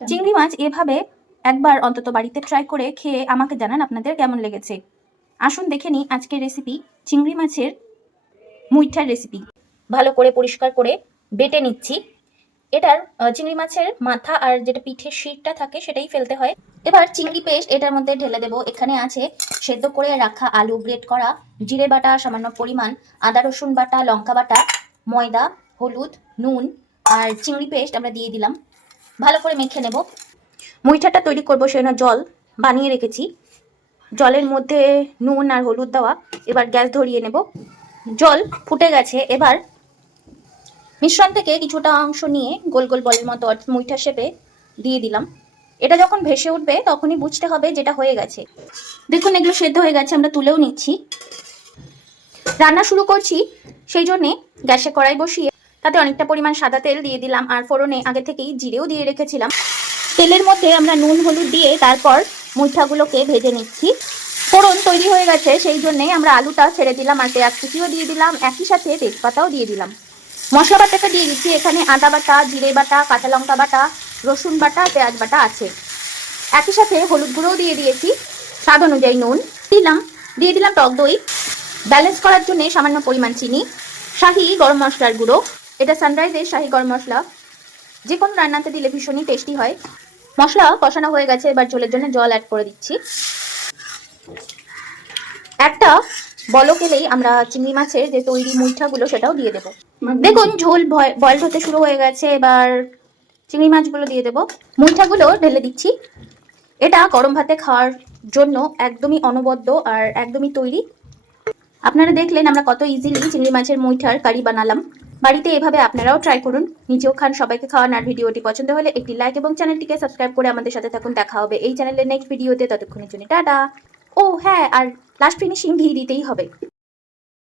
চিংড়ি মাছ এভাবে একবার অন্তত বাড়িতে ট্রাই করে খেয়ে আমাকে জানান আপনাদের কেমন লেগেছে। আসুন দেখে নিই আজকের রেসিপি, চিংড়ি মাছের মুইঠার রেসিপি। ভালো করে পরিষ্কার করে বেটে নিচ্ছি। এটার চিংড়ি মাছের মাথা আর যেটা পিঠের শিরটা থাকে সেটাই ফেলতে হয়। এবার চিংড়ি পেস্ট এটার মধ্যে ঢেলে দেবো। এখানে আছে সেদ্ধ করে রাখা আলু, গ্রেট করা জিরে বাটা সামান্য পরিমাণ, আদা রসুন বাটা, লঙ্কা বাটা, ময়দা, হলুদ, নুন আর চিংড়ি পেস্ট আমরা দিয়ে দিলাম। ভালো করে মেখে নেব। মুইঠাটা তৈরি করবো সেজন্য জল বানিয়ে রেখেছি। জলের মধ্যে নুন আর হলুদ দেওয়া। এবার গ্যাস ধরিয়ে নেব। জল ফুটে গেছে। এবার মিশ্রণ থেকে কিছুটা অংশ নিয়ে গোল গোল বলের মতো মুইঠা শেপে দিয়ে দিলাম। এটা যখন ভেসে উঠবে তখনই বুঝতে হবে যেটা হয়ে গেছে। দেখুন এগুলো সেদ্ধ হয়ে গেছে, আমরা তুলেও নিচ্ছি। রান্না শুরু করছি, সেই জন্যে গ্যাসে কড়াই বসিয়ে তাতে অনেকটা পরিমাণ সাদা তেল দিয়ে দিলাম আর ফোড়নে আগে থেকেই জিরেও দিয়ে রেখেছিলাম। তেলের মধ্যে আমরা নুন হলুদ দিয়ে তারপর মুইঠাগুলোকে ভেজে নিচ্ছি। ফোড়ন তৈরি হয়ে গেছে, সেই জন্যে আমরা আলুটা ছেড়ে দিলাম আর পেঁয়াজ কুচিও দিয়ে দিলাম, একই সাথে তেজপাতাও দিয়ে দিলাম। মশলা বাটাটা দিয়ে দিচ্ছি। এখানে আদা বাটা, জিরে বাটা, কাঁচা লঙ্কা বাটা, রসুন বাটা, পেঁয়াজ বাটা আছে। একই সাথে হলুদ গুঁড়োও দিয়ে দিয়েছি, স্বাদ অনুযায়ী নুন দিয়ে দিলাম টক দই, ব্যালেন্স করার জন্য সামান্য পরিমাণ চিনি, শাহি গরম মশলার গুঁড়ো। এটা সানরাইজের শাহি গরম মশলা, যে কোনো রান্নাতে দিলে ভীষণই টেস্টি হয়। মশলা কষানো হয়ে গেছে, এবার ঝোলের জন্য জল অ্যাড করে দিচ্ছি। একটা বলক এলেই আমরা চিংড়ি মাছের যে তৈরি মুইঠাগুলো সেটাও দিয়ে দেবো। দেখুন ঝোল বয়েল হতে শুরু হয়ে গেছে। এবার চিংড়ি মাছগুলো দিয়ে দেবো। মুইঠাগুলো ঢেলে দিচ্ছি। এটা গরম ভাতে খাওয়ার জন্য একদমই অনবদ্য আর একদমই তৈরি। আপনারা দেখলেন আমরা কত ইজিলি চিংড়ি মাছের মুইঠার কারি বানালাম। বাড়িতে এভাবে আপনারাও ট্রাই করুন, নিজেও খান, সবাইকে খাওয়ান। আর ভিডিওটি পছন্দ হলে একটি লাইক এবং চ্যানেলটিকে সাবস্ক্রাইব করে আমাদের সাথে থাকুন। দেখা হবে এই চ্যানেলের নেক্সট ভিডিওতে, ততক্ষণের জন্য টাটা। ও হ্যাঁ, আর লাস্ট ফিনিশিং ঘি দিতেই হবে।